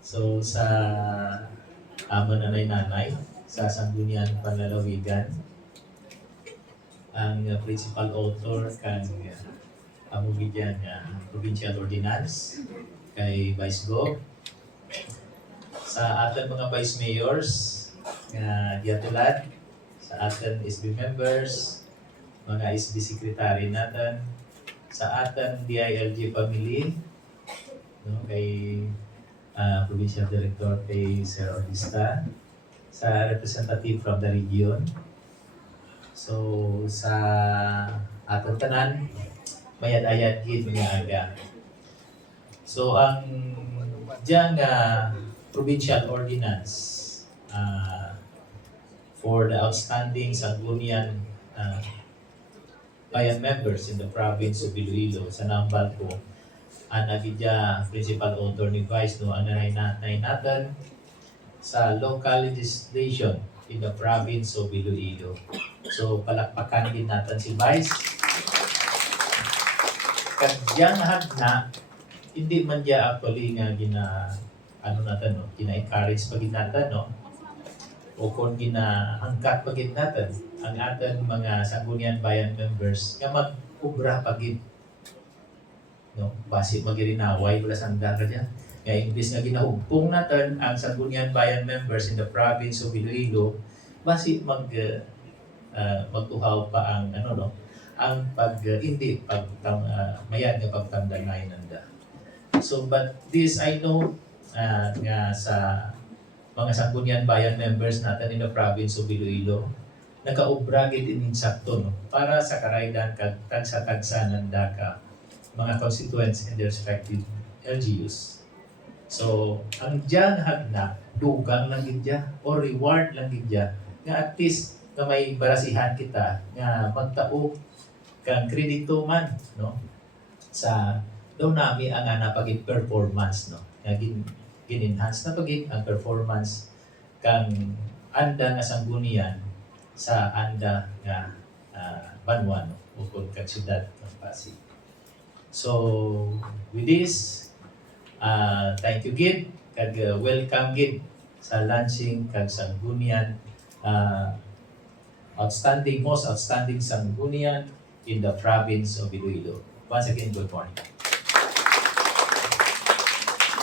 So sa amo nanay-nanay sa Sangguniang Panlalawigan, ang principal author kang amo bigyan nga provincial ordinance kay Vice Gov. Sa ating mga vice mayors nga giatulad, sa ating SB members, mga SB secretary natin, sa ating DILG family, no, kay Provincial Director kay Sir Orlista, sa representative from the region. So sa atong tanan, mayad-ayad gid nga aga. So ang diyan nga provincial ordinance for the outstanding Sangguniang bayan members in the province of Iloilo sa nambal ko anagidya principal author ni Vice no anay natin sa local legislation in the province of Iloilo. So palakpakan din natin si Vice. Kadyang hagna hindi man dia actually nga gina-encourage pagid natin, no? O kung ginaangkat pagid natin ang ating mga Sangguniang Bayan members nga mag-ubra pagid, no? Base magirinaway wala sanda ka diyan. Nga imbis nga ginahugpong natin ang Sangguniang Bayan members in the province of Iloilo, base magtuhaw pa ang ang hindi mayad nga pagtamdanay nanda. So but this I know nga sa mga Sangguniang Bayan members natin in the province of Iloilo, nakaubra gid insakto, no, para sa karaydan kag tagsa-tagsa nanda ka mga constituents in their respective LGUs. So ang diyang hagna dugang lang gid dia or reward lang gid dia nga at least na may barasihan kita nga magtao kang kredito man, no, sa daw nami ang napagid performance, no, nga gin-enhance na pagid ang performance kang anda nga sanggunian sa anda nga banwa, no, ukod kag syudad ng Pasig. So with this, thank you gid kag welcome gid sa launching kag sanggunian most outstanding sanggunian in the province of Iloilo. Once again, good morning.